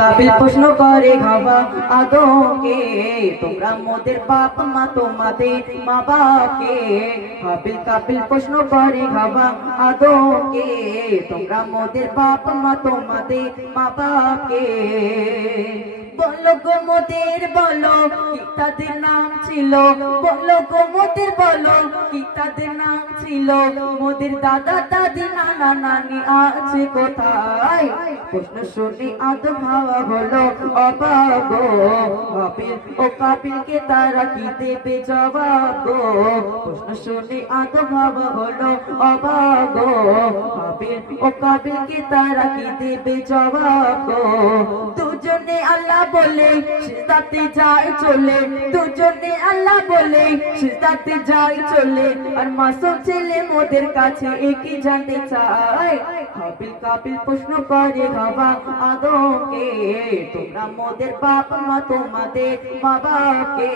কাপিল প্রশ্ন করে হাওয়া আদমকে, তোমরা মোদের বাপ মা তোমাদের মা বাপকে। কাপিল প্রশ্ন করে হাওয়া আদমকে, তোমরা মোদের বাপ মা তোমাদের মা বাপকে। বলো গো মোদের বলো কি তাদের নাম ছিল, বলো গো মোদের বলো কি তাদের নাম ছিল। মোদের দাদা দাদি নানা নানি আছে কোথায়? প্রশ্ন শুনে আদম হাওয়া হলো অবাক গো। কাপিলকে তারা কি দেবে জবাব গো? প্রশ্ন শুনে আদম হাওয়া হলো অবাক গো। কাপিলকে তারা কি দেবে জবাব গো? দুজনে আল্লাহ বলে সিজদাতে যায় চলে, দুজনে আল্লাহ বলে সিজদাতে যায় চলে। আর মাসুম ছেলে মোদের কাছে একই জানতে চায়। কাপিল প্রশ্ন করে হাওয়া আদমকে, তোমরা মোদের বাপ মা তোমাদের মা বাপকে।